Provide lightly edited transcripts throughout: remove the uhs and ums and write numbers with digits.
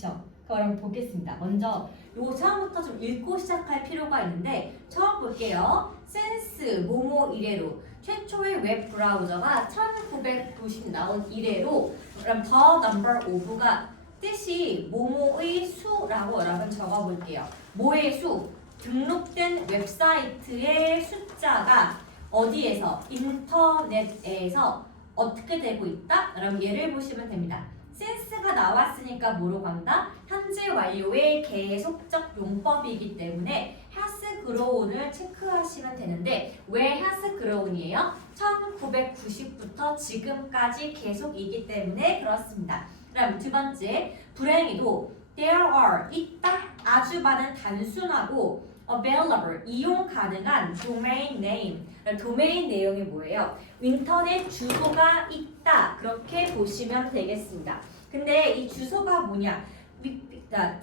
그쵸? 그럼 보겠습니다. 먼저 요 처음부터 좀 읽고 시작할 필요가 있는데 처음 볼게요. since 뭐뭐 이래로 최초의 웹 브라우저가 1990 나온 이래로 그럼 the number of가 뜻이 뭐뭐의 수라고 여러분 적어볼게요. 뭐의 수? 등록된 웹사이트의 숫자가 어디에서? 인터넷에서 어떻게 되고 있다? 그럼 예를 보시면 됩니다. since가 나왔으니까 뭐로 간다? 현재 완료의 계속적 용법이기 때문에 has grown을 체크하시면 되는데 왜 has grown이에요? 1990부터 지금까지 계속이기 때문에 그렇습니다. 그럼 두 번째, 불행히도 there are 있다 아주 많은 단순하고 available 이용 가능한 domain name 도메인 내용이 뭐예요? 인터넷 주소가 있다 그렇게 보시면 되겠습니다. 근데 이 주소가 뭐냐?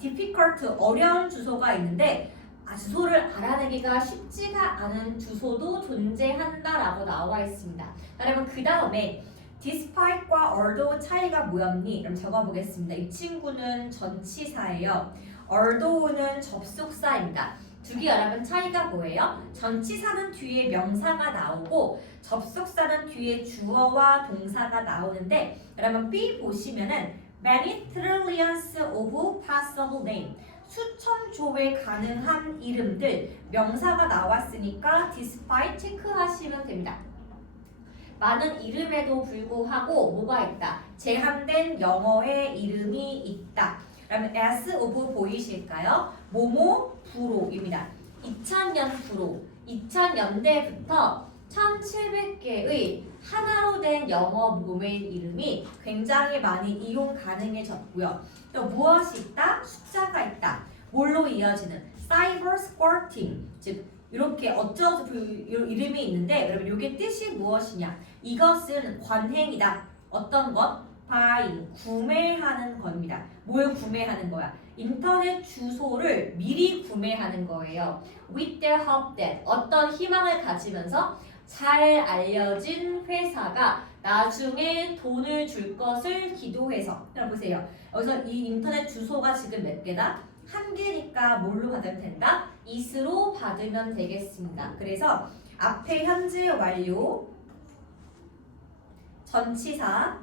difficult 어려운 주소가 있는데 주소를 알아내기가 쉽지가 않은 주소도 존재한다라고 나와 있습니다. 여러분 그 다음에 despite과 although 차이가 뭐였니? 그럼 적어보겠습니다. 이 친구는 전치사예요. although는 접속사입니다. 두 개 여러분 차이가 뭐예요? 전치사는 뒤에 명사가 나오고 접속사는 뒤에 주어와 동사가 나오는데 여러분 B 보시면은 many trillions of possible name 수천 조의 가능한 이름들 명사가 나왔으니까 despite 체크하시면 됩니다. 많은 이름에도 불구하고 뭐가 있다? 제한된 영어의 이름이 있다. 그러면 as of 보이실까요? 뭐뭐 부로입니다. 2000년 부로 2000년대부터 1700개의 하나로 된 영어 도메인 이름이 굉장히 많이 이용 가능해졌고요. 또 무엇이 있다? 숫자가 있다. 뭘로 이어지는? 사이버 스쿼팅 즉 이렇게 어쩌고 이름이 있는데 여러분 이게 뜻이 무엇이냐? 이것은 관행이다. 어떤 것? buying 구매하는 겁니다. 뭘 구매하는 거야? 인터넷 주소를 미리 구매하는 거예요. With the hope that 어떤 희망을 가지면서 잘 알려진 회사가 나중에 돈을 줄 것을 기도해서 보세요. 여기서 이 인터넷 주소가 지금 몇 개다? 한 개니까 뭘로 받으면 된다? is로 받으면 되겠습니다. 그래서 앞에 현재 완료 전치사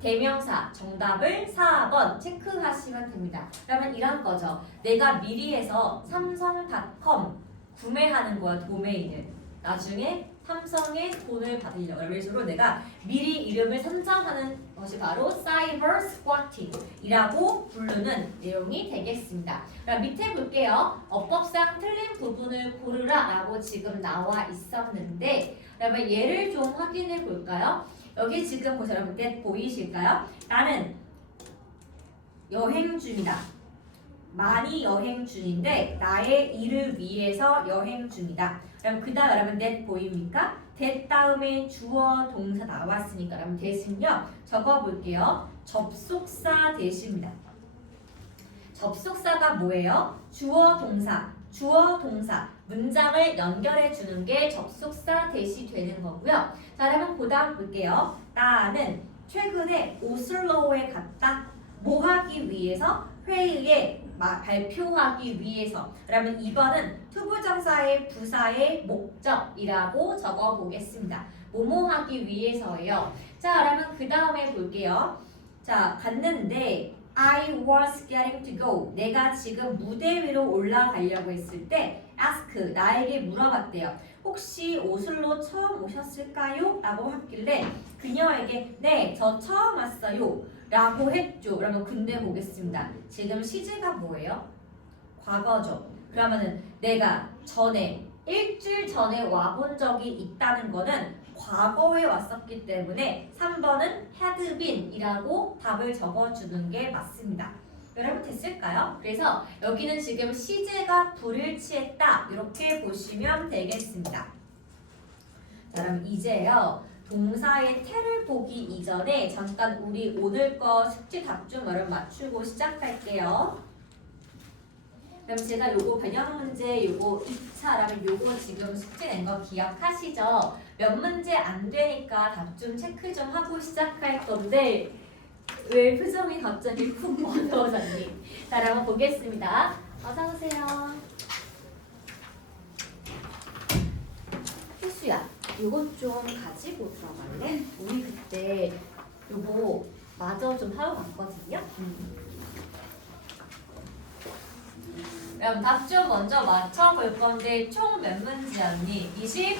대명사 정답을 4번 체크하시면 됩니다. 그러면 이런 거죠. 내가 미리 해서 삼성닷컴 구매하는 거야 도메인을. 나중에 삼성에 돈을 받으려고. 그래서 내가 미리 이름을 선정하는 것이 바로 사이버 스쿼팅이라고 부르는 내용이 되겠습니다. 그럼 밑에 볼게요. 어법상 틀린 부분을 고르라 라고 지금 나와 있었는데 그러면 예를 좀 확인해 볼까요? 여기 지금 보세요. 여러분 that 보이실까요? 나는 여행 중이다. 많이 여행 중인데 나의 일을 위해서 여행 중이다. 그럼 그 다음 여러분 that 보입니까? that 다음에 주어 동사 나왔으니까 그럼 that은요 적어볼게요. 접속사 that입니다. 접속사가 뭐예요? 주어 동사 문장을 연결해 주는 게 접속사 that이 되는 거고요. 자, 여러분 그 다음 볼게요. 나는 최근에 오슬로에 갔다. 뭐 하기 위해서? 회의에 발표하기 위해서. 그러면 2번은 투부정사의 부사의 목적이라고 적어보겠습니다. 뭐뭐 하기 위해서예요. 자, 여러분 그 다음에 볼게요. 자, 갔는데 I was getting to go. 내가 지금 무대 위로 올라가려고 했을 때 ask, 나에게 물어봤대요. 혹시 오슬로 처음 오셨을까요? 라고 했길래 그녀에게 네, 저 처음 왔어요. 라고 했죠. 그러면 근데 보겠습니다. 지금 시제가 뭐예요? 과거죠. 그러면은 내가 전에 일주일 전에 와본 적이 있다는 거는 과거에 왔었기 때문에 3번은 had been 이라고 답을 적어주는 게 맞습니다. 여러분 됐을까요? 그래서 여기는 지금 시제가 불일치했다 이렇게 보시면 되겠습니다. 자, 그럼 이제요 동사의 태를 보기 이전에 잠깐 우리 오늘 거 숙제 답 좀 여러분 맞추고 시작할게요. 그럼 제가 요거 변형 문제 요거 2차라면 요거 지금 숙제 낸 거 기억하시죠? 몇 문제 안 되니까 답 좀 체크 좀 하고 시작할 건데 왜 표정이 갑자기 푹 어두워졌니? 자, 한번 보겠습니다. 어서 오세요. 혜수야, 이것 좀 가지고 들어갈래? 우리 그때 요거 마저 좀 하고 갔거든요. 그럼 답 좀 먼저 맞춰볼 건데 총 몇 문제였니? 20?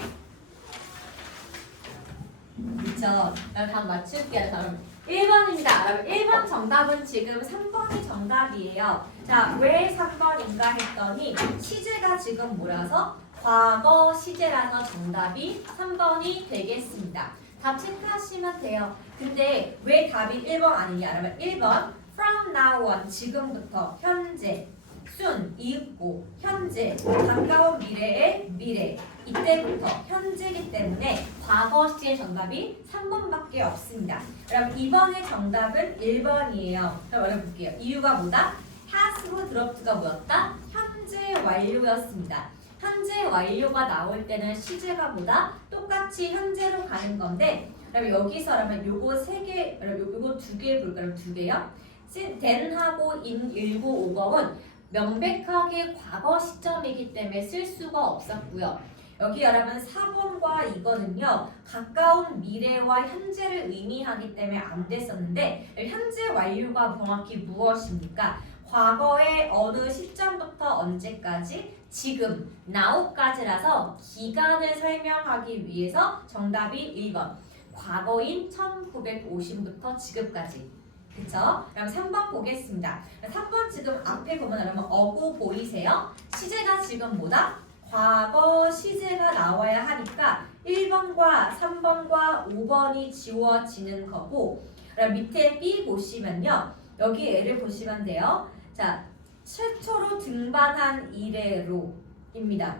그쵸? 그럼 답 맞출게요. 그럼 1번입니다. 여러분 1번 정답은 지금 3번이 정답이에요. 자, 왜 3번인가 했더니 시제가 지금 뭐라서? 과거 시제라서 정답이 3번이 되겠습니다. 답 체크하시면 돼요. 근데 왜 답이 1번 아니냐? 여러분 1번 from now on 지금부터 현재 soon 이윽고 현재 가까운 미래의 미래 이때부터 현재이기 때문에 과거 시제 정답이 3번밖에 없습니다. 그럼 2번의 정답은 1번이에요. 그럼 어려볼게요. 이유가 뭐다? has로 드롭트가 뭐였다? 현재 완료였습니다. 현재 완료가 나올 때는 시제가 뭐다? 똑같이 현재로 가는 건데 그럼 여기서라면 요거 세 개, 요거 두 개 볼까요? 두 개요? then하고 in 1950은 명백하게 과거 시점이기 때문에 쓸 수가 없었고요. 여기 여러분 4번과 이거는요. 가까운 미래와 현재를 의미하기 때문에 안 됐었는데 현재 완료가 정확히 무엇입니까? 과거의 어느 시점부터 언제까지? 지금, now까지라서 기간을 설명하기 위해서 정답이 1번. 과거인 1950부터 지금까지. 그쵸? 그럼 3번 보겠습니다. 3번 지금 앞에 보면 여러분 어구 보이세요? 시제가 지금 뭐다? 과거 시제가 나와야 하니까 1번과 3번과 5번이 지워지는 거고 그럼 밑에 B 보시면요. 여기 애를 보시면 돼요. 자, 최초로 등반한 이래로입니다.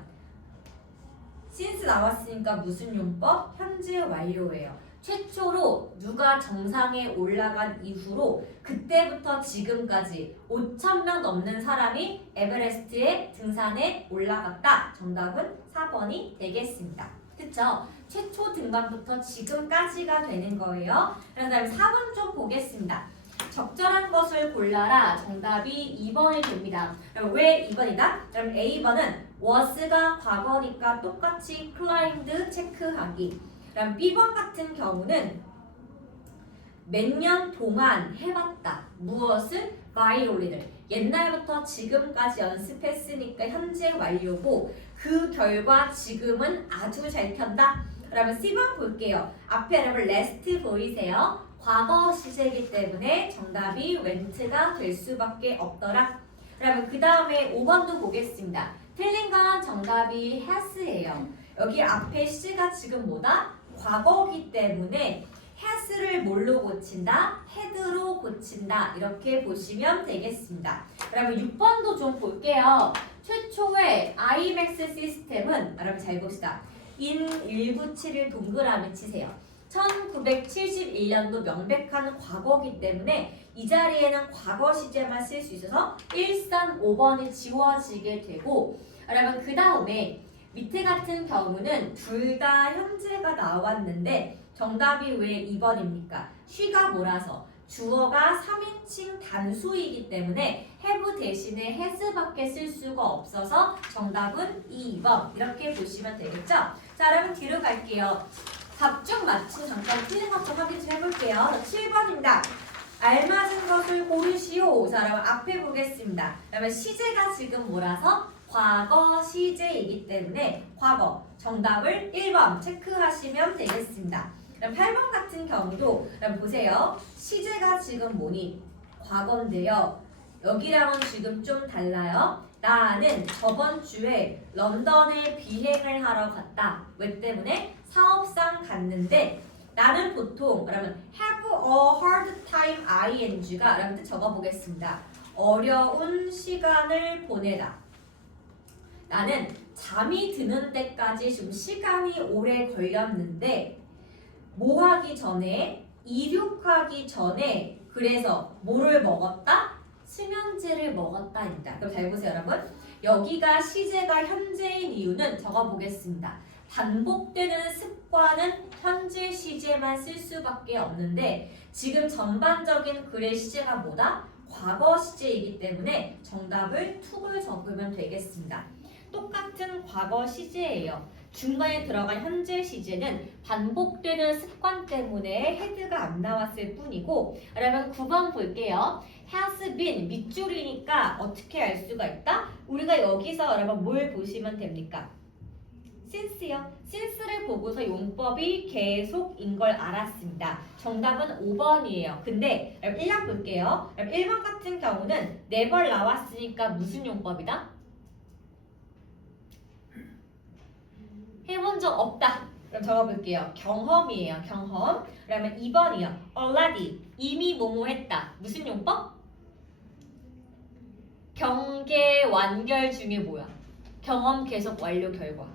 since 나왔으니까 무슨 용법? 현재 완료예요. 최초로 누가 정상에 올라간 이후로 그때부터 지금까지 5,000명 넘는 사람이 에베레스트에 등산에 올라갔다. 정답은 4번이 되겠습니다. 그쵸? 최초 등반부터 지금까지가 되는 거예요. 그다음 4번 좀 보겠습니다. 적절한 것을 골라라. 정답이 2번이 됩니다. 그럼 왜 2번이다? 그럼 A번은 was가 과거니까 똑같이 climbed 체크하기. 그럼 B번 같은 경우는 몇 년 동안 해봤다. 무엇을? 바이올린을. 옛날부터 지금까지 연습했으니까 현재 완료고 그 결과 지금은 아주 잘 편다. 그러면 C번 볼게요. 앞에 여러분 last 보이세요? 과거 시제이기 때문에 정답이 went가 될 수밖에 없더라. 그러면 그 다음에 5번도 보겠습니다. 틀린 건 정답이 has예요. 여기 앞에 시제가 지금 뭐다? 과거이기 때문에 has를 뭘로 고친다? had로 고친다. 이렇게 보시면 되겠습니다. 그러면 6번도 좀 볼게요. 최초의 IMAX 시스템은 여러분 잘 봅시다. in 1971 동그라미 치세요. 1971년도 명백한 과거이기 때문에 이 자리에는 과거 시제만 쓸 수 있어서 135번이 지워지게 되고 여러분 그 다음에 밑에 같은 경우는 둘 다 현재가 나왔는데 정답이 왜 2번입니까? she가 뭐라서 주어가 3인칭 단수이기 때문에 have 대신에 has밖에 쓸 수가 없어서 정답은 2번 이렇게 보시면 되겠죠? 자 여러분 뒤로 갈게요. 답중 맞춤 잠깐 틀린 것 좀 확인 좀 해볼게요. 7번입니다. 알맞은 것을 고르시오. 자 여러분 앞에 보겠습니다. 그러면 시제가 지금 뭐라서? 과거 시제이기 때문에 과거 정답을 1번 체크하시면 되겠습니다. 그럼 8번 같은 경우도 그럼 보세요. 시제가 지금 뭐니? 과거인데요. 여기랑은 지금 좀 달라요. 나는 저번 주에 런던에 비행을 하러 갔다. 왜 때문에? 사업상 갔는데 나는 보통 그러면 have a hard time ing가 라는 뜻 적어보겠습니다. 어려운 시간을 보내다. 나는 잠이 드는 데까지 좀 시간이 오래 걸렸는데 뭐 하기 전에? 이륙하기 전에 그래서 뭐를 먹었다? 수면제를 먹었다입니다. 그럼 잘 보세요 여러분. 여기가 시제가 현재인 이유는 적어보겠습니다. 반복되는 습관은 현재 시제만 쓸 수밖에 없는데 지금 전반적인 글의 시제가 뭐다? 과거 시제이기 때문에 정답을 툭을 적으면 되겠습니다. 똑같은 과거 시제예요. 중간에 들어간 현재 시제는 반복되는 습관 때문에 헤드가 안 나왔을 뿐이고, 그러면 9번 볼게요. has been 밑줄이니까 어떻게 알 수가 있다? 우리가 여기서 여러분 뭘 보시면 됩니까? since요. since를 보고서 용법이 계속인 걸 알았습니다. 정답은 5번이에요. 근데 1번 볼게요. 1번 같은 경우는 never 나왔으니까 무슨 용법이다? 해본 적 없다. 그럼 적어볼게요. 경험이에요. 경험. 그러면 2번이요. already. 이미 뭐뭐 했다. 무슨 용법? 경계 완결 중에 뭐야? 경험 계속 완료 결과.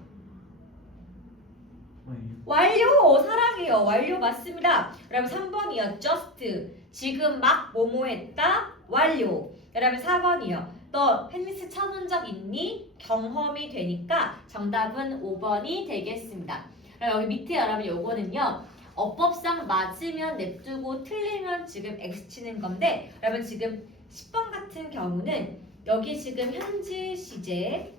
완료! 사랑해요. 완료 맞습니다. 그럼 3번이요. just. 지금 막 뭐뭐 했다. 완료. 그러면 4번이요. 너 펜니스 쳐본 적 있니? 경험이 되니까 정답은 5번이 되겠습니다. 여기 밑에 여러분 요거는요. 어법상 맞으면 냅두고 틀리면 지금 X 치는 건데 여러분 지금 10번 같은 경우는 여기 지금 현재 시제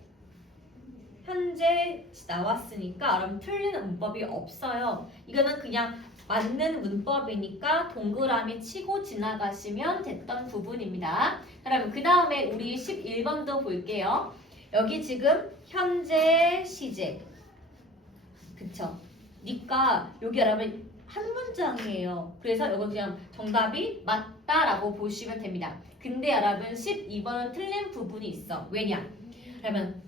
현재 나왔으니까 여러분 틀리는 문법이 없어요. 이거는 그냥 맞는 문법이니까 동그라미 치고 지나가시면 됐던 부분입니다. 그럼 그 다음에 우리 11번도 볼게요. 여기 지금 현재 시제 그쵸? 그러니까 여기 여러분 한 문장이에요. 그래서 이거 그냥 정답이 맞다라고 보시면 됩니다. 근데 여러분 12번은 틀린 부분이 있어. 왜냐? 그러면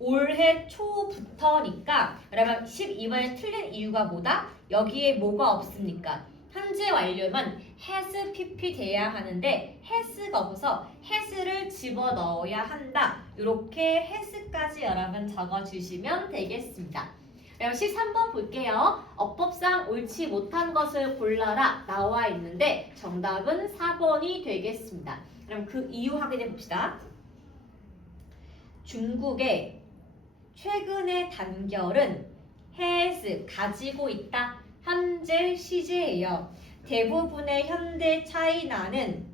올해 초부터니까 여러분 12번에 틀린 이유가 뭐다? 여기에 뭐가 없습니까? 현재 완료만 has pp 돼야 하는데 has가 없어서 has를 집어넣어야 한다. 이렇게 has까지 여러분 적어주시면 되겠습니다. 여러분 13번 볼게요. 어법상 옳지 못한 것을 골라라 나와 있는데 정답은 4번이 되겠습니다. 그럼 그 이유 확인해 봅시다. 중국의 최근의 단결은 has 가지고 있다. 현재 시제예요. 대부분의 현대 차이나는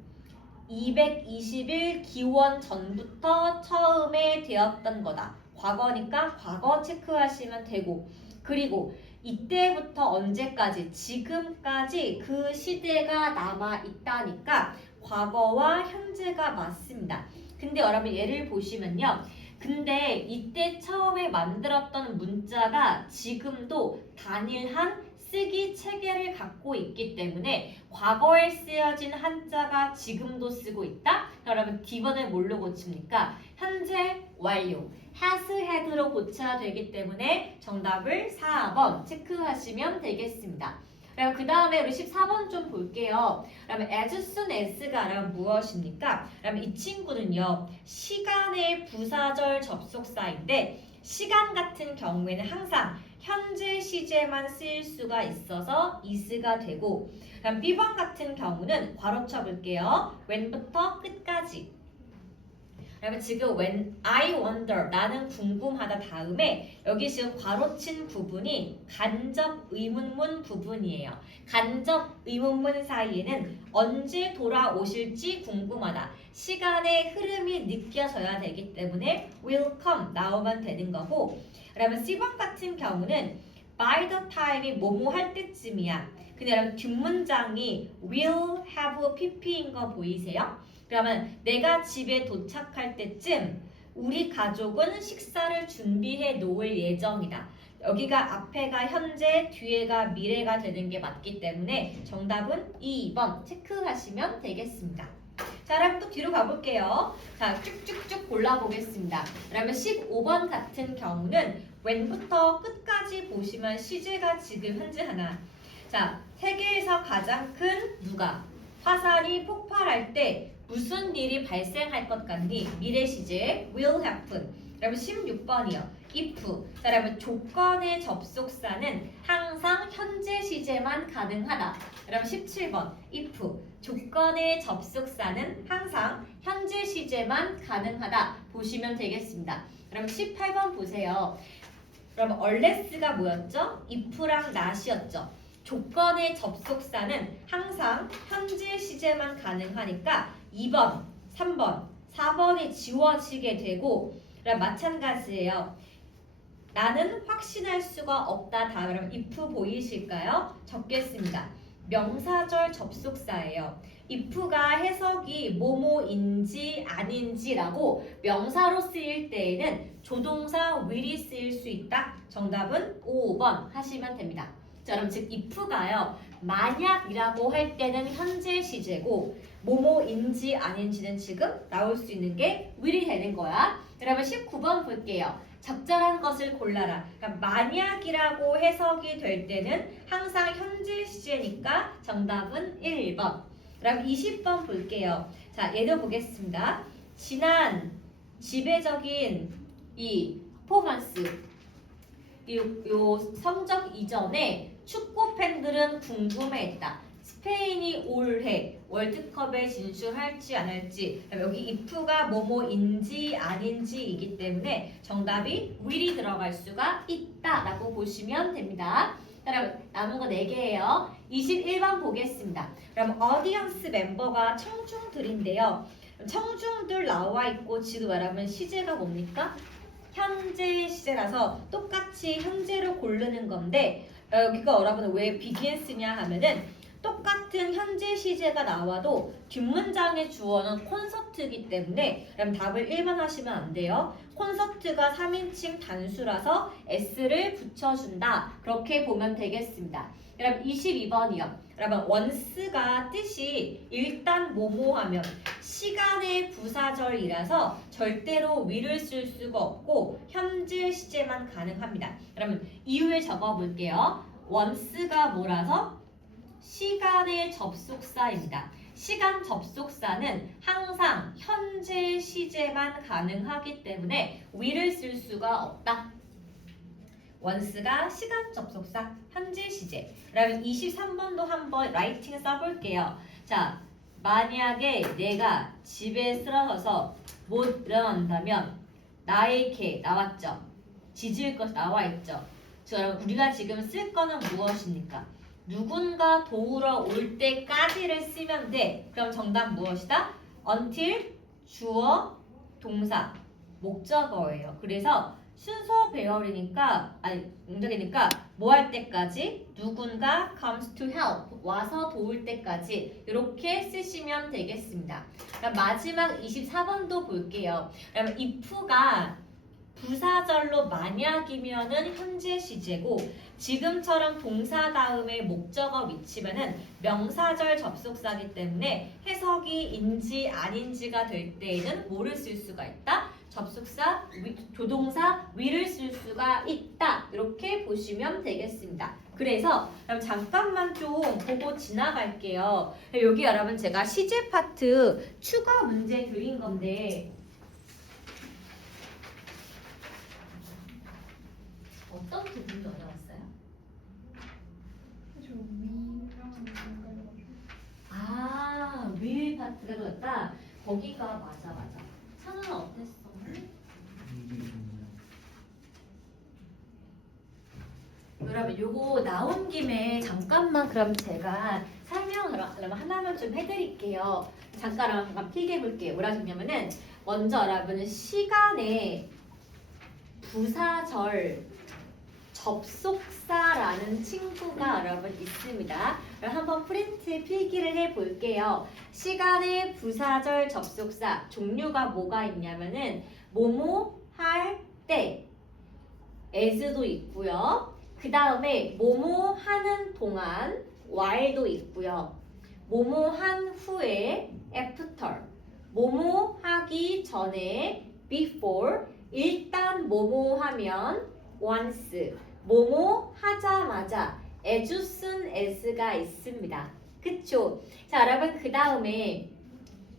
221 기원 전부터 처음에 되었던 거다. 과거니까 과거 체크하시면 되고 그리고 이때부터 언제까지 지금까지 그 시대가 남아 있다니까 과거와 현재가 맞습니다. 근데 여러분 예를 보시면요. 근데 이때 처음에 만들었던 문자가 지금도 단일한 쓰기 체계를 갖고 있기 때문에 과거에 쓰여진 한자가 지금도 쓰고 있다? 여러분 D번을 뭘로 고칩니까? 현재 완료. has had로 고쳐야 되기 때문에 정답을 4번 체크하시면 되겠습니다. 그 다음에 우리 14번 좀 볼게요. 그러면 as soon as가 그러면 무엇입니까? 그러면 이 친구는요. 시간의 부사절 접속사인데 시간 같은 경우에는 항상 현재 시제만 쓰일 수가 있어서 is가 되고 그럼 B번 같은 경우는 괄호 쳐볼게요. when부터 끝까지 그러면 지금 when I wonder 나는 궁금하다 다음에 여기 지금 괄호친 부분이 간접 의문문 부분이에요. 간접 의문문 사이에는 언제 돌아오실지 궁금하다. 시간의 흐름이 느껴져야 되기 때문에 will come 나오면 되는 거고 그러면 C번 같은 경우는 by the time이 뭐뭐 할 때쯤이야. 근데 여러분 뒷문장이 will have pp인 거 보이세요? 그러면 내가 집에 도착할 때쯤 우리 가족은 식사를 준비해 놓을 예정이다. 여기가 앞에가 현재, 뒤에가 미래가 되는 게 맞기 때문에 정답은 2번 체크하시면 되겠습니다. 자, 그럼 또 뒤로 가볼게요. 자, 쭉쭉쭉 골라보겠습니다. 그러면 15번 같은 경우는 when부터 끝까지 보시면 시제가 지금 현재 하나. 자, 세계에서 가장 큰 누가? 화산이 폭발할 때 무슨 일이 발생할 것 같니? 미래 시제 will happen. 그러면 16번이요. if. 자, 그러면 조건의 접속사는 항상 현재 시제만 가능하다. 그럼 17번 if. 조건의 접속사는 항상 현재 시제만 가능하다. 보시면 되겠습니다. 그럼 18번 보세요. 그럼 unless가 뭐였죠? if랑 not이었죠. 조건의 접속사는 항상 현재 시제만 가능하니까 2번, 3번, 4번이 지워지게 되고 마찬가지예요. 나는 확신할 수가 없다. 다음 if 보이실까요? 적겠습니다. 명사절 접속사예요. if가 해석이 뭐뭐인지 아닌지라고 명사로 쓰일 때에는 조동사 will이 쓰일 수 있다. 정답은 5번 하시면 됩니다. 자, 그럼 즉 if가요. 만약이라고 할 때는 현재 시제고 뭐뭐인지 아닌지는 지금 나올 수 있는 게 will이 되는 거야. 여러분 19번 볼게요. 적절한 것을 골라라. 그러니까 만약이라고 해석이 될 때는 항상 현재 시제니까 정답은 1번. 그럼 20번 볼게요. 자, 예도 보겠습니다. 지난 지배적인 이 퍼포먼스, 요 성적 이전에 축구 팬들은 궁금해했다. 스페인이 올해 월드컵에 진출할지 안 할지. 여기 if가 뭐뭐인지 아닌지이기 때문에 정답이 will이 들어갈 수가 있다라고 보시면 됩니다. 그럼 남은 거 4개예요. 21번 보겠습니다. 그럼 어디언스 멤버가 청중들인데요. 청중들 나와 있고 지금 말하면 시제가 뭡니까? 현재 시제라서 똑같이 현재로 고르는 건데 여기가 여러분 왜 비기엔스냐 하면은 똑같은 현재 시제가 나와도 뒷문장의 주어는 콘서트이기 때문에 그럼 답을 1번 하시면 안 돼요. 콘서트가 3인칭 단수라서 s를 붙여준다. 그렇게 보면 되겠습니다. 그럼 22번이요. 여러분 once가 뜻이 일단 뭐뭐 하면 시간의 부사절이라서 절대로 will을 쓸 수가 없고 현재 시제만 가능합니다. 그러면 이유를 적어볼게요. once가 뭐라서? 시간의 접속사입니다. 시간 접속사는 항상 현재 시제만 가능하기 때문에 will을 쓸 수가 없다. once가 시간 접속사, 현재 시제. 그러면 23번도 한번 라이팅 써볼게요. 자, 만약에 내가 집에 쓰러져서 못 일어난다면 나에게 나왔죠. 지질 것 나와 있죠. 그럼 우리가 지금 쓸 거는 무엇입니까? 누군가 도우러 올 때까지를 쓰면 돼. 그럼 정답 무엇이다? until 주어, 동사, 목적어예요. 그래서 순서 배열이니까 문장이니까 뭐 할 때까지 누군가 comes to help 와서 도울 때까지 이렇게 쓰시면 되겠습니다. 그럼 마지막 24번도 볼게요. 그럼 if가 부사절로 만약이면은 현재 시제고 지금처럼 동사 다음에 목적어 위치면은 명사절 접속사기 때문에 해석이 인지 아닌지가 될 때에는 뭐를 쓸 수가 있다? 접속사, 조동사, will을 쓸 수가 있다. 이렇게 보시면 되겠습니다. 그래서 그럼 잠깐만 좀 보고 지나갈게요. 여기 여러분 제가 시제 파트 추가 문제 드린 건데 어떤 부분이 어려웠어요? will 파트가 그렇다. 거기가 맞아. 찬우는 어땠어? 여러분 요거 나온 김에 잠깐만 그럼 제가 설명을 하나만 좀 해드릴게요. 잠깐 필기해 볼게요. 뭐라 적냐면은 먼저 여러분 시간에 부사절 접속사라는 친구가 여러분 있습니다. 그럼 한번 프린트 필기를 해볼게요. 시간의 부사절 접속사 종류가 뭐가 있냐면은 뭐뭐 할 때 as도 있고요. 그 다음에 뭐뭐 하는 동안 while도 있고요. 뭐뭐 한 후에 after, 뭐뭐 하기 전에 before, 일단 뭐뭐 하면 once, 뭐뭐 하자마자 as soon as가 있습니다. 그쵸? 자, 여러분 그 다음에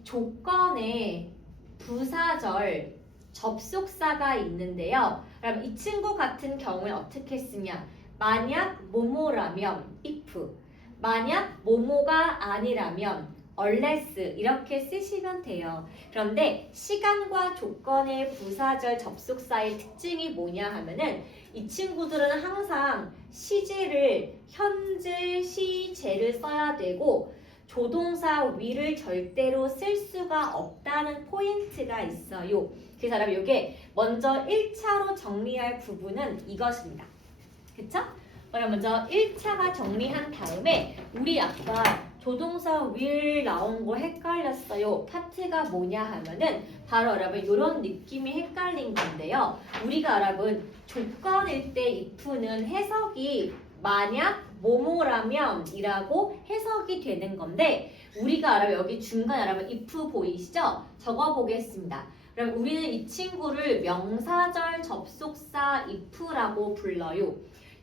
조건에 부사절 접속사가 있는데요. 그럼 이 친구 같은 경우에 어떻게 쓰냐? 만약 뭐뭐라면 if, 만약 뭐뭐가 아니라면 unless 이렇게 쓰시면 돼요. 그런데 시간과 조건의 부사절 접속사의 특징이 뭐냐 하면은 이 친구들은 항상 시제를 현재 시제를 써야 되고 조동사 will을 절대로 쓸 수가 없다는 포인트가 있어요. 그래서 여러분 이게 먼저 1차로 정리할 부분은 이것입니다. 그쵸? 그럼 먼저 1차가 정리한 다음에 우리 아까 조동사 will 나온 거 헷갈렸어요. 파트가 뭐냐 하면은 바로 여러분 이런 느낌이 헷갈린 건데요. 우리가 여러분 조건일 때 if는 해석이 만약 뭐뭐라면 이라고 해석이 되는 건데 우리가 여러분 여기 중간에 여러분 if 보이시죠? 적어 보겠습니다. 그럼 우리는 이 친구를 명사절 접속사 if라고 불러요.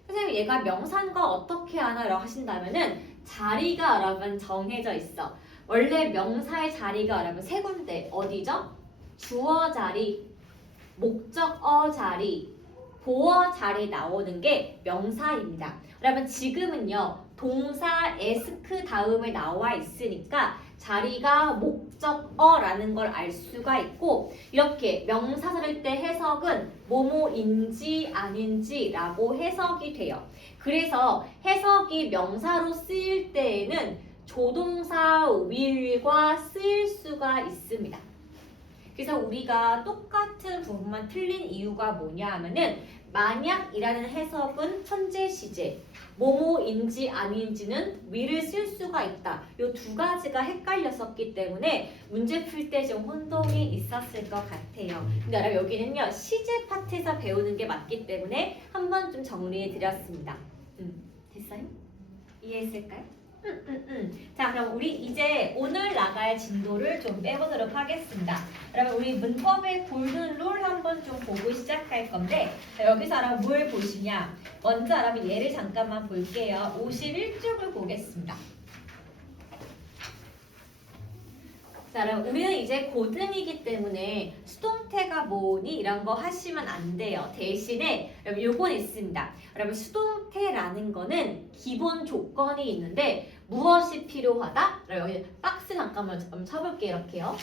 선생님 얘가 명사인가 어떻게 하나라고 하신다면은 자리가 여러분 정해져 있어. 원래 명사의 자리가 여러분 세 군데 어디죠? 주어 자리, 목적어 자리, 보어 자리 나오는 게 명사입니다. 여러분 지금은요 동사 에스크 다음에 나와 있으니까 자리가 목적어라는 걸 알 수가 있고 이렇게 명사절일 때 해석은 뭐뭐인지 아닌지라고 해석이 돼요. 그래서 해석이 명사로 쓰일 때에는 조동사 will과 쓰일 수가 있습니다. 그래서 우리가 똑같은 부분만 틀린 이유가 뭐냐 하면은 만약이라는 해석은 현재 시제, 뭐뭐인지 아닌지는 will을 쓸 수가 있다. 이 두 가지가 헷갈렸었기 때문에 문제 풀 때 좀 혼동이 있었을 것 같아요. 근데 여러분 여기는요 시제 파트에서 배우는 게 맞기 때문에 한번 좀 정리해 드렸습니다. 됐어요? 이해했을까요? 자, 그럼 우리 이제 오늘 나갈 진도를 좀 빼보도록 하겠습니다. 여러분 우리 문법의 골든 룰 한번 좀 보고 시작할 건데 자, 여기서 여러분 뭘 보시냐? 먼저 여러분 예를 잠깐만 볼게요. 51쪽을 보겠습니다. 자, 그럼 우리는 이제 고등이기 때문에 수동태가 뭐니? 이런 거 하시면 안 돼요. 대신에 여러분 요건 있습니다. 여러분 수동태라는 거는 기본 조건이 있는데 무엇이 필요하다? 여기 박스 잠깐만 쳐볼게요. 이렇게요.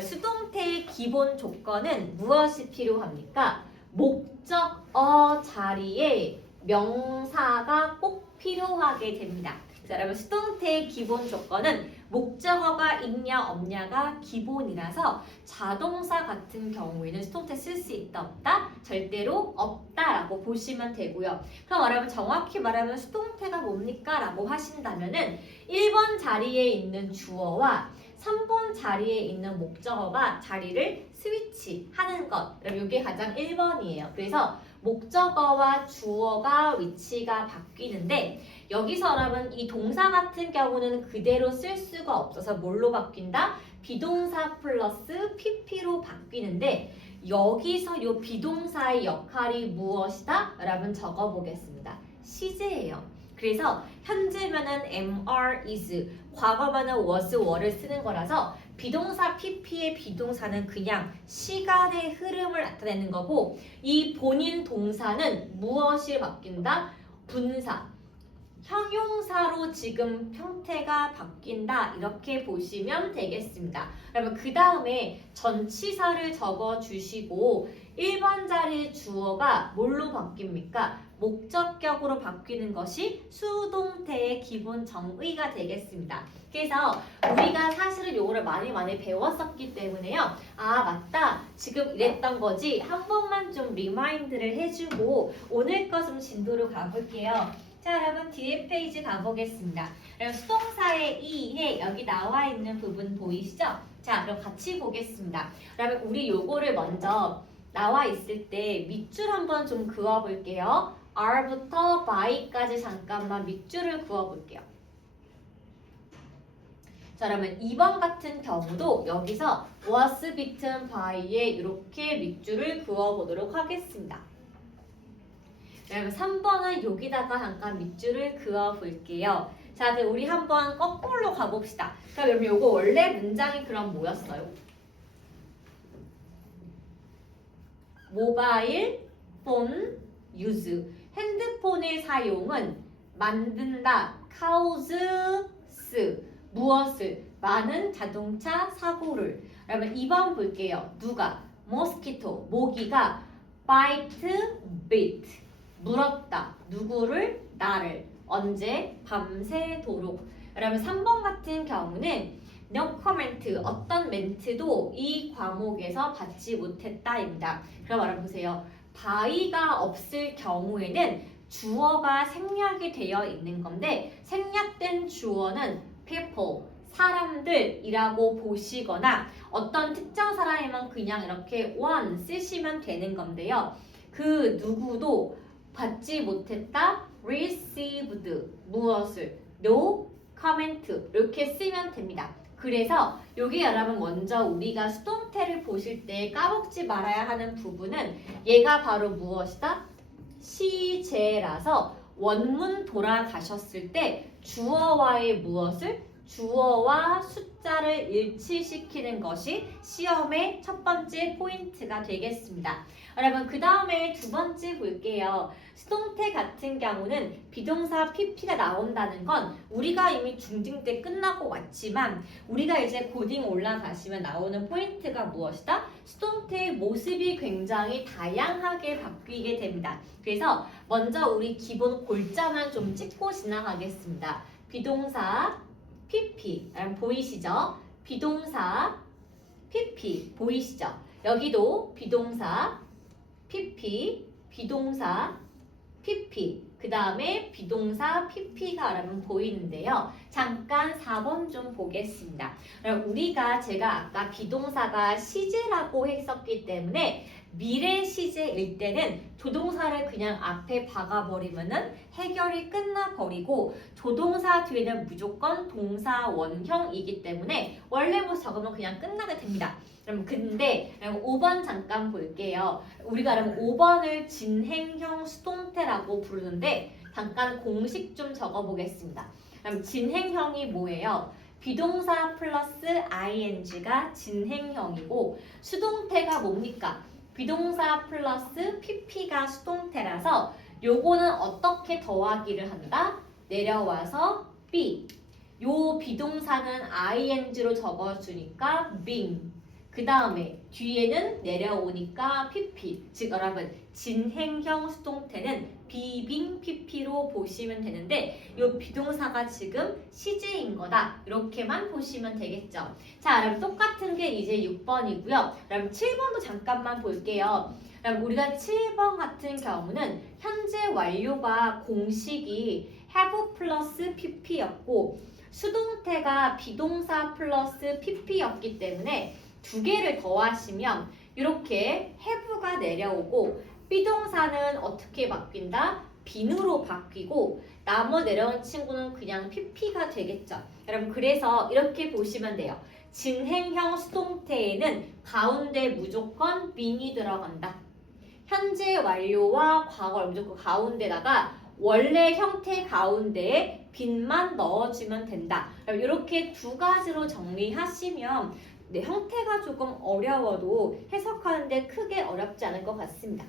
수동태의 기본 조건은 무엇이 필요합니까? 목적어 자리에 명사가 꼭 필요하게 됩니다. 자, 여러분 수동태의 기본 조건은 목적어가 있냐 없냐가 기본이라서 자동사 같은 경우에는 수동태 쓸 수 있다 없다? 절대로 없다라고 보시면 되고요. 그럼 여러분 정확히 말하면 수동태가 뭡니까? 라고 하신다면은 1번 자리에 있는 주어와 3번 자리에 있는 목적어가 자리를 스위치하는 것. 여러분 이게 가장 1번이에요. 그래서 목적어와 주어가 위치가 바뀌는데 여기서 여러분 이 동사 같은 경우는 그대로 쓸 수가 없어서 뭘로 바뀐다? 비동사 플러스 pp로 바뀌는데 여기서 이 비동사의 역할이 무엇이다? 여러분 적어보겠습니다. 시제예요. 그래서 현재면은 MR is, 과거면은 was, were를 쓰는 거라서 비동사 pp의 비동사는 그냥 시간의 흐름을 나타내는 거고 이 본인 동사는 무엇이 바뀐다? 분사. 형용사로 지금 형태가 바뀐다 이렇게 보시면 되겠습니다. 여러분 그 다음에 전치사를 적어주시고 1번 자리 주어가 뭘로 바뀝니까? 목적격으로 바뀌는 것이 수동태의 기본 정의가 되겠습니다. 그래서 우리가 사실은 요거를 많이 배웠었기 때문에요. 아 맞다 지금 이랬던 거지 한 번만 좀 리마인드를 해주고 오늘 거 좀 진도로 가볼게요. 자 여러분 뒤에 페이지 가보겠습니다. 여러분 수동사의 이해 여기 나와 있는 부분 보이시죠? 자 그럼 같이 보겠습니다. 여러분 우리 요거를 먼저 나와 있을 때 밑줄 한번 좀 그어볼게요. R부터 by까지 잠깐만 밑줄을 그어볼게요. 자 여러분 2번 같은 경우도 여기서 was bitten by에 이렇게 밑줄을 그어보도록 하겠습니다. 여러분 3번은 여기다가 잠깐 밑줄을 그어볼게요. 자, 그럼 우리 한번 거꾸로 가봅시다. 그럼 여러분 요거 원래 문장이 그럼 뭐였어요? 모바일 폰 유즈. 핸드폰의 사용은 만든다. causes 무엇을? 많은 자동차 사고를. 여러분 2번 볼게요. 누가? mosquito, 모기가 bite, 물었다. 누구를? 나를. 언제? 밤새도록. 여러분 3번 같은 경우는 no comment, 어떤 멘트도 이 과목에서 받지 못했다입니다. 그럼 알아보세요. by가 없을 경우에는 주어가 생략이 되어 있는 건데 생략된 주어는 people, 사람들이라고 보시거나 어떤 특정 사람이면 그냥 이렇게 one 쓰시면 되는 건데요. 그 누구도 받지 못했다, received, 무엇을? no comment 이렇게 쓰면 됩니다. 그래서 여기 여러분 먼저 우리가 수동태를 보실 때 까먹지 말아야 하는 부분은 얘가 바로 무엇이다? 시제라서 원문 돌아가셨을 때 주어와의 무엇을? 주어와 숫자를 일치시키는 것이 시험의 첫 번째 포인트가 되겠습니다. 여러분 그 다음에 두 번째 볼게요. 수동태 같은 경우는 비동사 PP가 나온다는 건 우리가 이미 중딩 때 끝나고 왔지만 우리가 이제 고딩 올라가시면 나오는 포인트가 무엇이다? 수동태의 모습이 굉장히 다양하게 바뀌게 됩니다. 그래서 먼저 우리 기본 골자만 좀 찍고 지나가겠습니다. 비동사 PP, 보이시죠? 비동사 PP 보이시죠? 여기도 비동사 PP, 비동사 PP, 그 다음에 비동사 PP가 여러분 보이는데요. 잠깐 4번 좀 보겠습니다. 우리가 제가 아까 비동사가 시제라고 했었기 때문에 미래 시제일 때는 조동사를 그냥 앞에 박아버리면은 해결이 끝나버리고 조동사 뒤에는 무조건 동사 원형이기 때문에 원래부터 적으면 그냥 끝나게 됩니다. 그럼 근데 5번 잠깐 볼게요. 우리가 그럼 5번을 진행형 수동태라고 부르는데 잠깐 공식 좀 적어보겠습니다. 그럼 진행형이 뭐예요? 비동사 플러스 ing가 진행형이고 수동태가 뭡니까? 비동사 플러스 pp가 수동태라서 요거는 어떻게 더하기를 한다? 내려와서 be. 요 비동사는 ing로 적어주니까 being. 그 다음에 뒤에는 내려오니까 pp. 즉 여러분 진행형 수동태는 being pp로 보시면 되는데 이 비동사가 지금 시제인 거다. 이렇게만 보시면 되겠죠. 자, 그럼 똑같은 게 이제 6번이고요. 그럼 7번도 잠깐만 볼게요. 그럼 우리가 7번 같은 경우는 현재 완료가 공식이 have 플러스 pp였고 수동태가 비동사 플러스 pp였기 때문에 두 개를 더하시면 이렇게 have가 내려오고 비동사는 어떻게 바뀐다? being으로 바뀌고 나머 내려온 친구는 그냥 pp가 되겠죠. 여러분 그래서 이렇게 보시면 돼요. 진행형 수동태에는 가운데 무조건 being이 들어간다. 현재 완료와 과거를 무조건 가운데다가 원래 형태 가운데에 being만 넣어주면 된다. 이렇게 두 가지로 정리하시면 네, 형태가 조금 어려워도 해석하는데 크게 어렵지 않을 것 같습니다.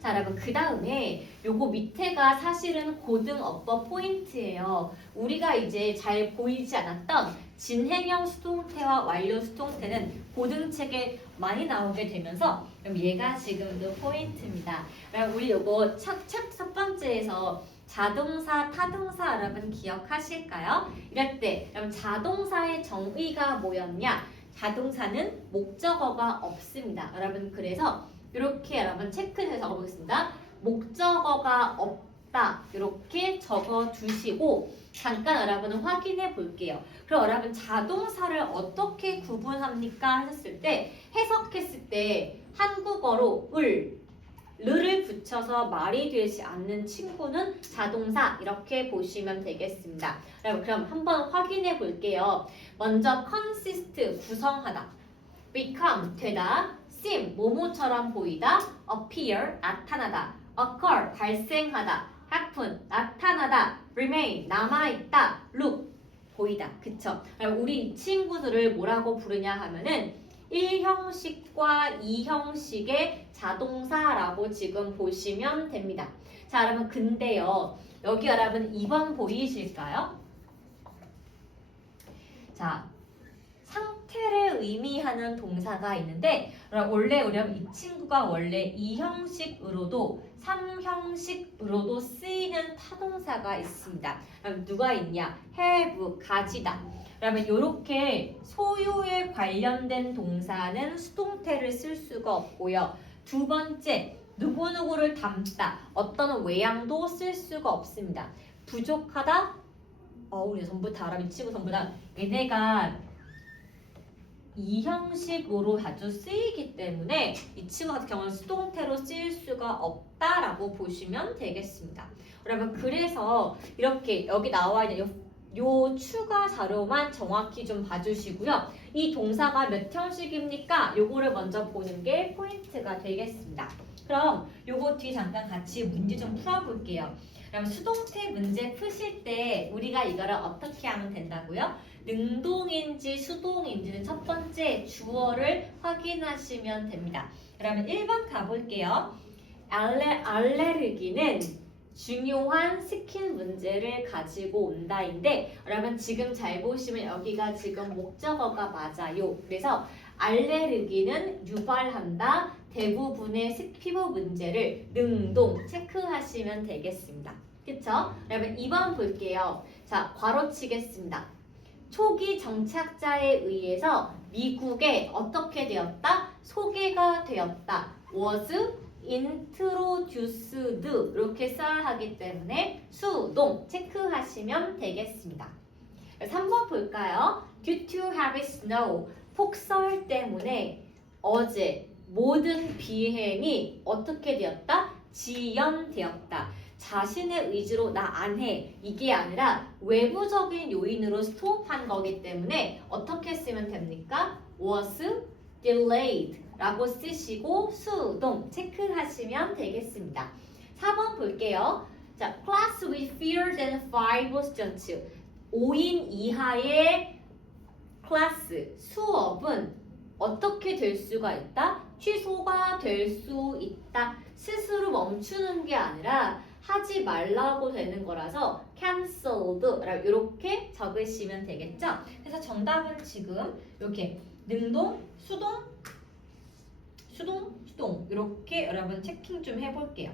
자, 여러분 그 다음에 요거 밑에가 사실은 고등어법 포인트예요. 우리가 이제 잘 보이지 않았던 진행형 수동태와 완료 수동태는 고등책에 많이 나오게 되면서 그럼 얘가 지금도 포인트입니다. 그럼 우리 요거 첫 번째에서 자동사, 타동사 여러분 기억하실까요? 이럴 때 그럼 자동사의 정의가 뭐였냐? 자동사는 목적어가 없습니다. 여러분 그래서 이렇게 여러분 체크해서 적어보겠습니다. 목적어가 없다. 이렇게 적어두시고 잠깐 여러분은 확인해 볼게요. 그럼 여러분 자동사를 어떻게 구분합니까? 하셨을 때 해석했을 때 한국어로 를 붙여서 말이 되지 않는 친구는 자동사 이렇게 보시면 되겠습니다. 그럼 한번 확인해 볼게요. 먼저 consist 구성하다, become 되다, seem 모모처럼 보이다, appear 나타나다, occur 발생하다, happen 나타나다, remain 남아있다, look 보이다. 그쵸? 우리 이 친구들을 뭐라고 부르냐 하면은 1형식과 2형식의 자동사라고 지금 보시면 됩니다. 자, 여러분 근데요. 여기 여러분 2번 보이실까요? 자, 상태를 의미하는 동사가 있는데 원래 우리는 이 친구가 원래 2형식으로도 3형식으로도 쓰이는 타동사가 있습니다. 그럼 누가 있냐? have, 가지다. 그러면 이렇게 소유에 관련된 동사는 수동태를 쓸 수가 없고요. 두 번째, 누구누구를 담다. 어떤 외양도 쓸 수가 없습니다. 부족하다. 우리 전부 다 알아. 이 친구 전부 다 얘네가 이 형식으로 자주 쓰이기 때문에 이 친구 같은 경우는 수동태로 쓰일 수가 없다라고 보시면 되겠습니다. 여러분 그래서 이렇게 여기 나와 있는 요 추가 자료만 정확히 좀 봐주시고요. 이 동사가 몇 형식입니까? 요거를 먼저 보는 게 포인트가 되겠습니다. 그럼 요거 뒤 잠깐 같이 문제 좀 풀어볼게요. 그럼 수동태 문제 푸실 때 우리가 이거를 어떻게 하면 된다고요? 능동인지 수동인지는 첫 번째 주어를 확인하시면 됩니다. 그러면 1번 가볼게요. 알레르기는 중요한 스킨 문제를 가지고 온다인데 여러분 지금 잘 보시면 여기가 지금 목적어가 맞아요. 그래서 알레르기는 유발한다. 대부분의 피부 문제를 능동 체크하시면 되겠습니다. 그쵸? 여러분 2번 볼게요. 자, 괄호 치겠습니다. 초기 정착자에 의해서 미국에 어떻게 되었다? 소개가 되었다. was introduced 이렇게 써야 하기 때문에 수동 체크하시면 되겠습니다. 3번 볼까요? Due to heavy snow, 폭설 때문에 어제 모든 비행이 어떻게 되었다? 지연되었다. 자신의 의지로 나 안 해. 이게 아니라 외부적인 요인으로 스톱한 거기 때문에 어떻게 쓰면 됩니까? was delayed 라고 쓰시고 수동 체크하시면 되겠습니다. 4번 볼게요. 자, class with fewer than 5 students. 5인 이하의 클래스, 수업은 어떻게 될 수가 있다? 취소가 될 수 있다. 스스로 멈추는 게 아니라 하지 말라고 되는 거라서 cancelled 이렇게 적으시면 되겠죠? 그래서 정답은 지금 이렇게 능동, 수동 이렇게 여러분 체킹 좀 해볼게요.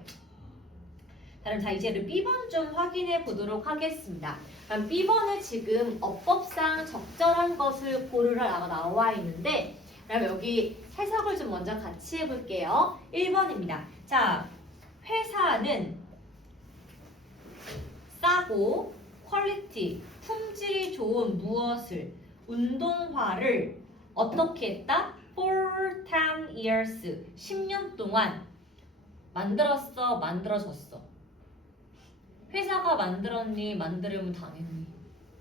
자, 이제 B번 좀 확인해 보도록 하겠습니다. 그럼 B번에 지금 어법상 적절한 것을 고르라가 나와 있는데 그럼 여기 해석을 좀 먼저 같이 해볼게요. 1번입니다. 자, 회사는 싸고 퀄리티, 품질이 좋은 무엇을, 운동화를 어떻게 했다? For 10 years, 10년 동안 만들어졌어. 회사가 만들었니? 만들면 당연히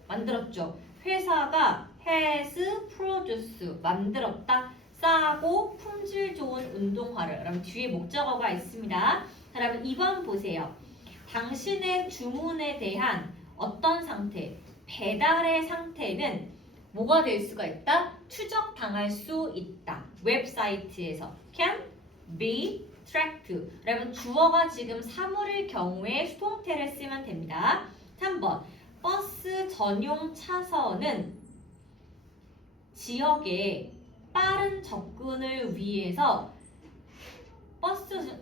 만들었죠. 회사가 has produced, 만들었다. 싸고 품질 좋은 운동화를. 그럼 뒤에 목적어가 있습니다. 그러면 2번 보세요. 당신의 주문에 대한 어떤 상태, 배달의 상태는 뭐가 될 수가 있다? 추적당할 수 있다. 웹사이트에서 can be tracked. 여러분 주어가 지금 사물일 경우에 수동태를 쓰면 됩니다. 3번 버스 전용 차선은 지역에 빠른 접근을 위해서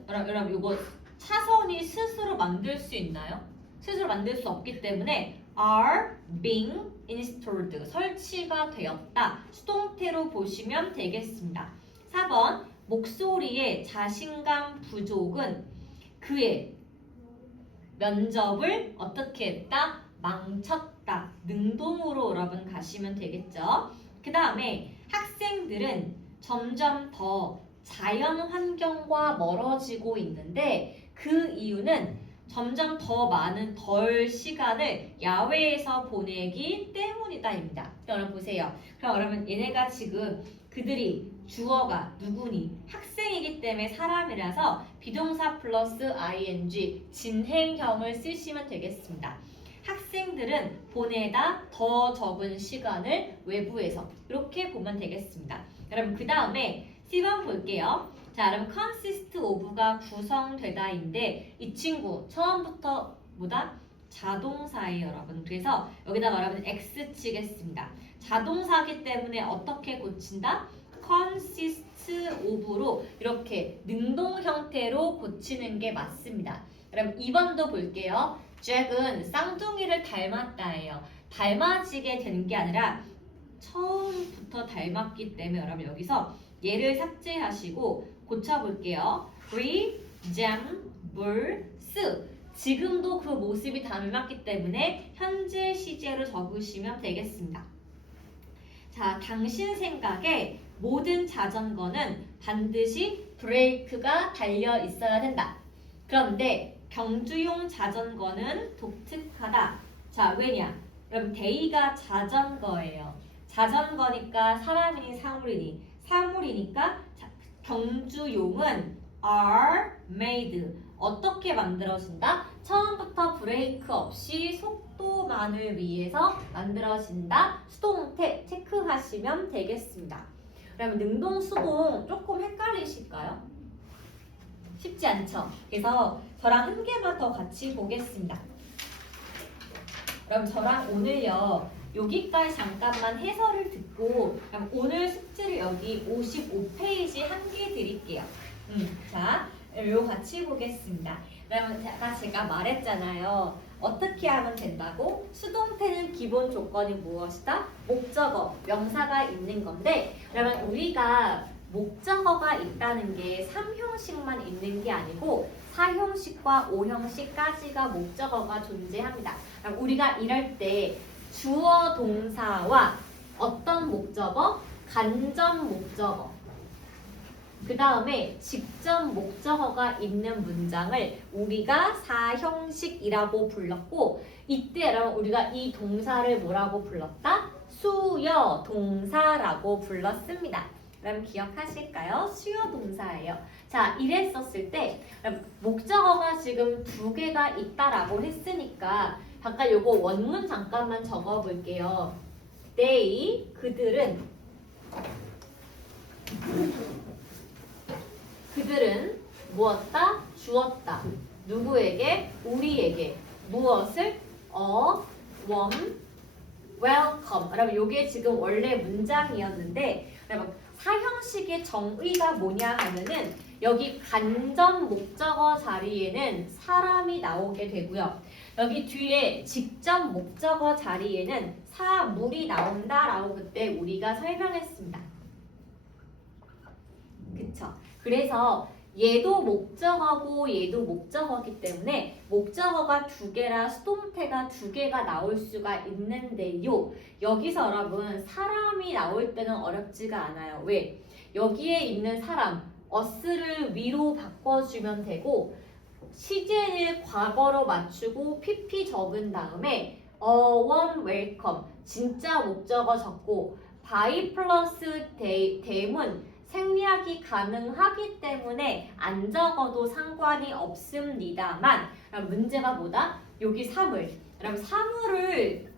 여러분 이거 차선이 스스로 만들 수 있나요? 스스로 만들 수 없기 때문에 are being installed, 설치가 되었다. 수동태로 보시면 되겠습니다. 4번 목소리의 자신감 부족은 그의 면접을 어떻게 했다? 망쳤다. 능동으로 여러분 가시면 되겠죠. 그 다음에 학생들은 점점 더 자연 환경과 멀어지고 있는데 그 이유는 점점 덜 시간을 야외에서 보내기 때문이다입니다. 여러분 보세요. 그럼 여러분 얘네가 지금 그들이 주어가 누구니? 학생이기 때문에 사람이라서 비동사 플러스 ing 진행형을 쓰시면 되겠습니다. 학생들은 보내다 더 적은 시간을 외부에서 이렇게 보면 되겠습니다. 여러분 그 다음에 C번 볼게요. 자, 그럼 consist of가 구성되다인데 이 친구 처음부터 뭐다? 자동사예요, 여러분. 그래서 여기다가 여러분 X 치겠습니다. 자동사기 때문에 어떻게 고친다? consist of로 이렇게 능동 형태로 고치는 게 맞습니다. 그럼 2번도 볼게요. 잭은 쌍둥이를 닮았다예요. 닮아지게 된 게 아니라 처음부터 닮았기 때문에 여러분 여기서 얘를 삭제하시고 고쳐볼게요. resembles 지금도 그 모습이 닮았기 때문에 현재 시제로 적으시면 되겠습니다. 자, 당신 생각에 모든 자전거는 반드시 브레이크가 달려 있어야 된다. 그런데 경주용 자전거는 독특하다. 자, 왜냐? 여러분 데이가 자전거예요. 자전거니까 사람이니 사물이니 사물이니까 경주용은 are made 어떻게 만들어진다? 처음부터 브레이크 없이 속도만을 위해서 만들어진다. 수동태 체크하시면 되겠습니다. 그러면 능동 수동 조금 헷갈리실까요? 쉽지 않죠? 그래서 저랑 한 개만 더 같이 보겠습니다. 그럼 저랑 오늘요 여기까지 잠깐만 해설을 듣고 그럼 오늘 숙제를 여기 55페이지 한 개 드릴게요. 자, 요 같이 보겠습니다. 그러면 제가 말했잖아요. 어떻게 하면 된다고? 수동태는 기본 조건이 무엇이다? 목적어, 명사가 있는 건데 그러면 우리가 목적어가 있다는 게 3형식만 있는 게 아니고 4형식과 5형식까지가 목적어가 존재합니다. 그럼 우리가 이럴 때 주어 동사와 어떤 목적어? 간접 목적어 그 다음에 직접 목적어가 있는 문장을 우리가 4형식이라고 불렀고 이때 여러분 우리가 이 동사를 뭐라고 불렀다? 수여 동사라고 불렀습니다. 그럼 기억하실까요? 수요 동사예요. 자, 이랬었을 때 목적어가 지금 2개가 있다라고 했으니까 잠깐 요거 원문 잠깐만 적어볼게요. They, 그들은 무었다? 주었다. 누구에게? 우리에게. 무엇을? warm, welcome. 여러분 요게 지금 원래 문장이었는데 여러분 사형식의 정의가 뭐냐 하면은 여기 간접 목적어 자리에는 사람이 나오게 되고요. 여기 뒤에 직접 목적어 자리에는 사물이 나온다라고 그때 우리가 설명했습니다. 그쵸? 그래서 얘도 목적어고 얘도 목적어기 때문에 목적어가 2개라 수동태가 2개가 나올 수가 있는데요. 여기서 여러분 사람이 나올 때는 어렵지가 않아요. 왜? 여기에 있는 사람 us를 위로 바꿔주면 되고 시제를 과거로 맞추고 pp 적은 다음에 warm welcome 진짜 목적어 적고 by 플러스 them은 생략이 가능하기 때문에 안 적어도 상관이 없습니다만 문제가 뭐다? 여기 사물. 그럼 사물을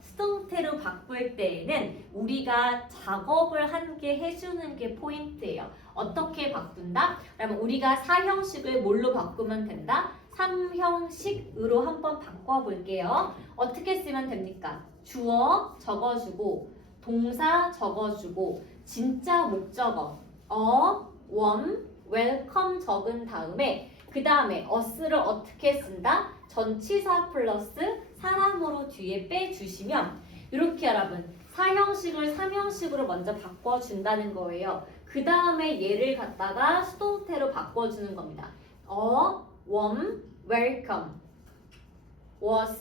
수동태로 바꿀 때에는 우리가 작업을 한 개 해주는 게 포인트예요. 어떻게 바꾼다? 그러면 우리가 4형식을 뭘로 바꾸면 된다? 3형식으로 한번 바꿔볼게요. 어떻게 쓰면 됩니까? 주어 적어주고 동사 적어주고 진짜 목적어 warm, welcome 적은 다음에 그 다음에 us를 어떻게 쓴다? 전치사 플러스 사람으로 뒤에 빼주시면 이렇게 여러분 4형식을 3형식으로 먼저 바꿔준다는 거예요. 그 다음에 얘를 갖다가 수동태로 바꿔주는 겁니다. warm, welcome, was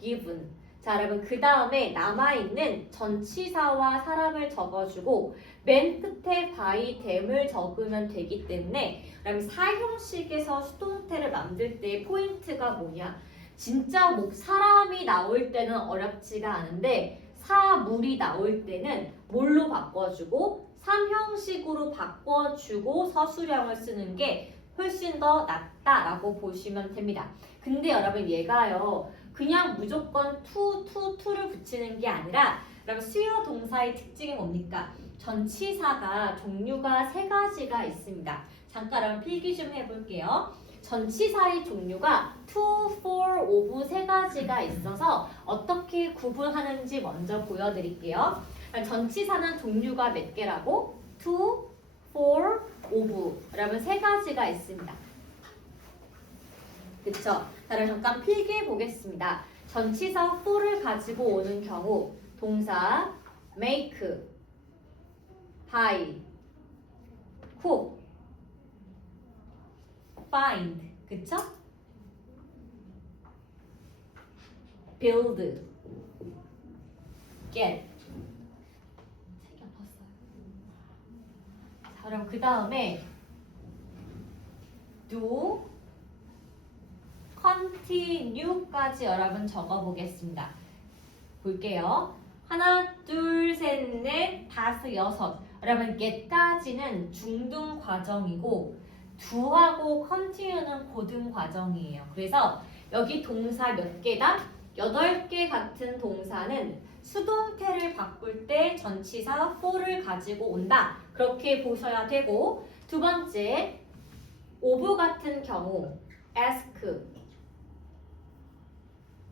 given. 자, 여러분 그 다음에 남아있는 전치사와 사람을 적어주고 맨 끝에 by them을 적으면 되기 때문에 그럼 4형식에서 수동태를 만들 때 포인트가 뭐냐? 진짜 사람이 나올 때는 어렵지가 않은데 사물이 나올 때는 뭘로 바꿔주고 3형식으로 바꿔주고 서술형을 쓰는 게 훨씬 더 낫다라고 보시면 됩니다. 근데 여러분 얘가요 그냥 무조건 to를 붙이는 게 아니라 여러분 수요 동사의 특징이 뭡니까? 전치사가 종류가 3가지가 있습니다. 잠깐 여러분 필기 좀 해볼게요. 전치사의 종류가 to, for, of 세 가지가 있어서 어떻게 구분하는지 먼저 보여드릴게요. 전치사는 종류가 몇 개라고? to, for, of 여러분 세 가지가 있습니다. 그쵸? 자, 그럼 잠깐 필기해 보겠습니다. 전치사 for를 가지고 오는 경우 동사 make, buy, cook, find, 그쵸? build, get. 책이 엎었어요. 자, 그럼 그 다음에 do, continue까지 여러분 적어보겠습니다. 볼게요. 하나, 둘, 셋, 넷, 다섯, 여섯. 여러분 get까지는 중등 과정이고 do하고 continue는 고등 과정이에요. 그래서 여기 동사 몇 개다? 8개 같은 동사는 수동태를 바꿀 때 전치사 for를 가지고 온다. 그렇게 보셔야 되고 두 번째 of 같은 경우 ask,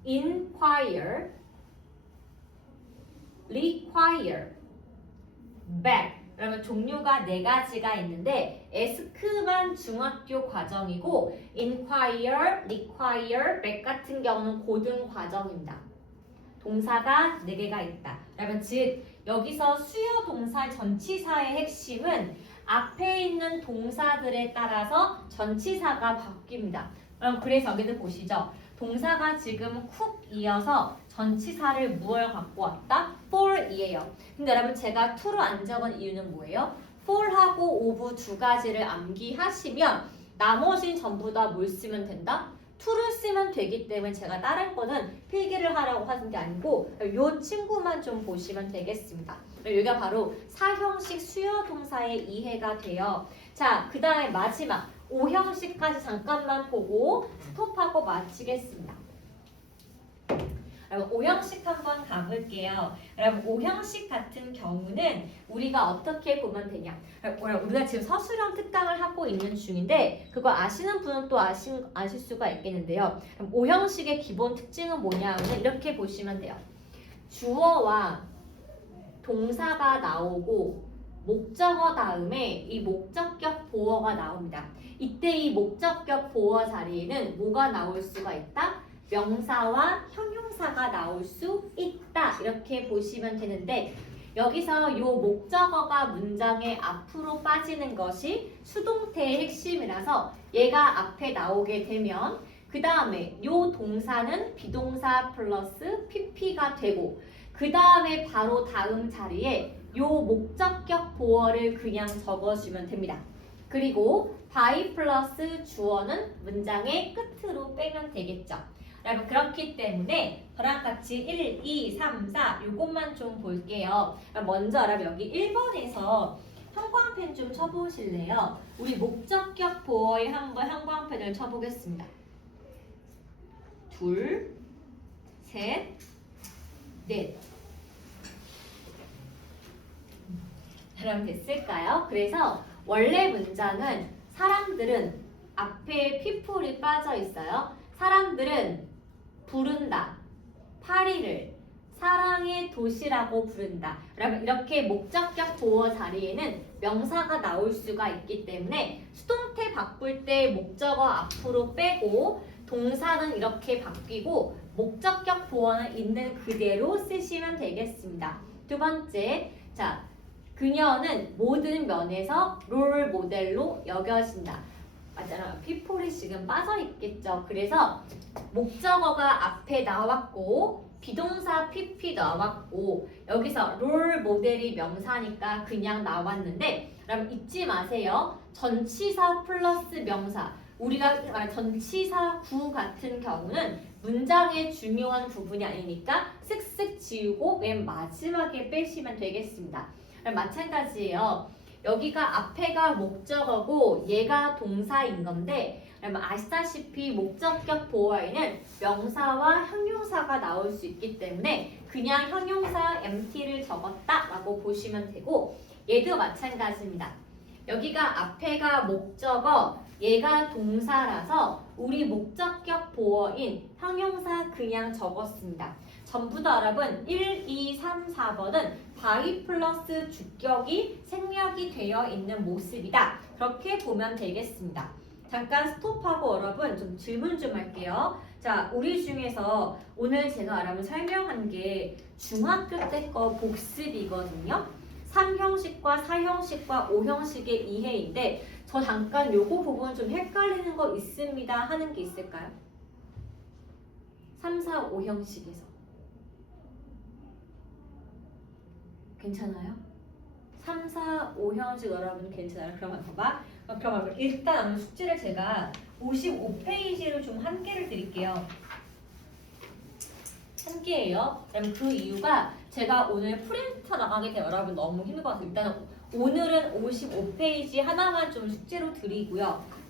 inquire, require, beg. 그러면 종류가 4가지가 있는데 ask만 중학교 과정이고 inquire, require, beg 같은 경우는 고등 과정입니다. 동사가 4개가 있다. 여러분 즉 여기서 수요 동사 전치사의 핵심은 앞에 있는 동사들에 따라서 전치사가 바뀝니다. 그럼 그래서 여기도 보시죠. 동사가 지금 cook 이어서 전치사를 무얼 갖고 왔다? for이에요. 근데 여러분 제가 to로 안 적은 이유는 뭐예요? for하고 of 두 가지를 암기하시면 나머지는 전부 다 뭘 쓰면 된다? to를 쓰면 되기 때문에 제가 다른 거는 필기를 하라고 하는 게 아니고 이 친구만 좀 보시면 되겠습니다. 여기가 바로 사형식 수요 동사의 이해가 돼요. 자, 그 다음에 마지막 5형식까지 잠깐만 보고 스톱하고 마치겠습니다. 여러분 5형식 한번 가볼게요. 여러분 5형식 같은 경우는 우리가 어떻게 보면 되냐? 우리가 지금 서술형 특강을 하고 있는 중인데 그거 아시는 분은 또 아실 수가 있겠는데요. 그럼 5형식의 기본 특징은 뭐냐면 이렇게 보시면 돼요. 주어와 동사가 나오고 목적어 다음에 이 목적격 보어가 나옵니다. 이때 이 목적격 보어 자리에는 뭐가 나올 수가 있다? 명사와 형용사가 나올 수 있다. 이렇게 보시면 되는데 여기서 이 목적어가 문장의 앞으로 빠지는 것이 수동태의 핵심이라서 얘가 앞에 나오게 되면 그 다음에 이 동사는 비동사 플러스 pp가 되고 그 다음에 바로 다음 자리에 이 목적격 보어를 그냥 적어주면 됩니다. 그리고 by 플러스 주어는 문장의 끝으로 빼면 되겠죠. 여러분 그렇기 때문에 저랑 같이 1, 2, 3, 4 요것만 좀 볼게요. 먼저 여러분 여기 1번에서 형광펜 좀 쳐보실래요? 우리 목적격 보어에 한번 형광펜을 쳐보겠습니다. 둘, 셋, 넷. 그럼 됐을까요? 그래서 원래 문장은 사람들은 앞에 people이 빠져 있어요. 사람들은 부른다. 파리를 사랑의 도시라고 부른다. 여러분 이렇게 목적격 보어 자리에는 명사가 나올 수가 있기 때문에 수동태 바꿀 때 목적어 앞으로 빼고 동사는 이렇게 바뀌고 목적격 보어는 있는 그대로 쓰시면 되겠습니다. 두 번째, 자, 그녀는 모든 면에서 롤 모델로 여겨진다. 맞잖아요. people이 지금 빠져 있겠죠. 그래서 목적어가 앞에 나왔고 비동사 pp 나왔고 여기서 롤 모델이 명사니까 그냥 나왔는데 그럼 잊지 마세요. 전치사 플러스 명사. 우리가 말한 전치사 구 같은 경우는 문장의 중요한 부분이 아니니까 쓱쓱 지우고 맨 마지막에 빼시면 되겠습니다. 마찬가지예요. 여기가 앞에가 목적어고 얘가 동사인 건데 여러분 아시다시피 목적격 보어에는 명사와 형용사가 나올 수 있기 때문에 그냥 형용사 MT를 적었다 라고 보시면 되고 얘도 마찬가지입니다. 여기가 앞에가 목적어, 얘가 동사라서 우리 목적격 보어인 형용사 그냥 적었습니다. 전부 다 여러분 1, 2, 3, 4번은 바이 플러스 주격이 생략이 되어 있는 모습이다. 그렇게 보면 되겠습니다. 잠깐 스톱하고 여러분 좀 질문 좀 할게요. 자, 우리 중에서 오늘 제가 여러분 설명한 게 중학교 때 거 복습이거든요. 3형식과 4형식과 5형식의 이해인데 저 잠깐 요거 부분 좀 헷갈리는 거 있습니다 하는 게 있을까요? 3, 4, 5형식에서 괜찮아요? 3, 4, 5형식 여러분 괜찮아요? 그러면 봐봐. 그러면 일단 숙제를 제가 55페이지를 좀 한 개를 드릴게요. 한 개예요. 그럼 그 이유가 제가 오늘 프린터 나가게 되면 여러분 너무 힘들 것 같아요. 일단 오늘은 55페이지 하나만 좀 숙제로 드리고요. 자,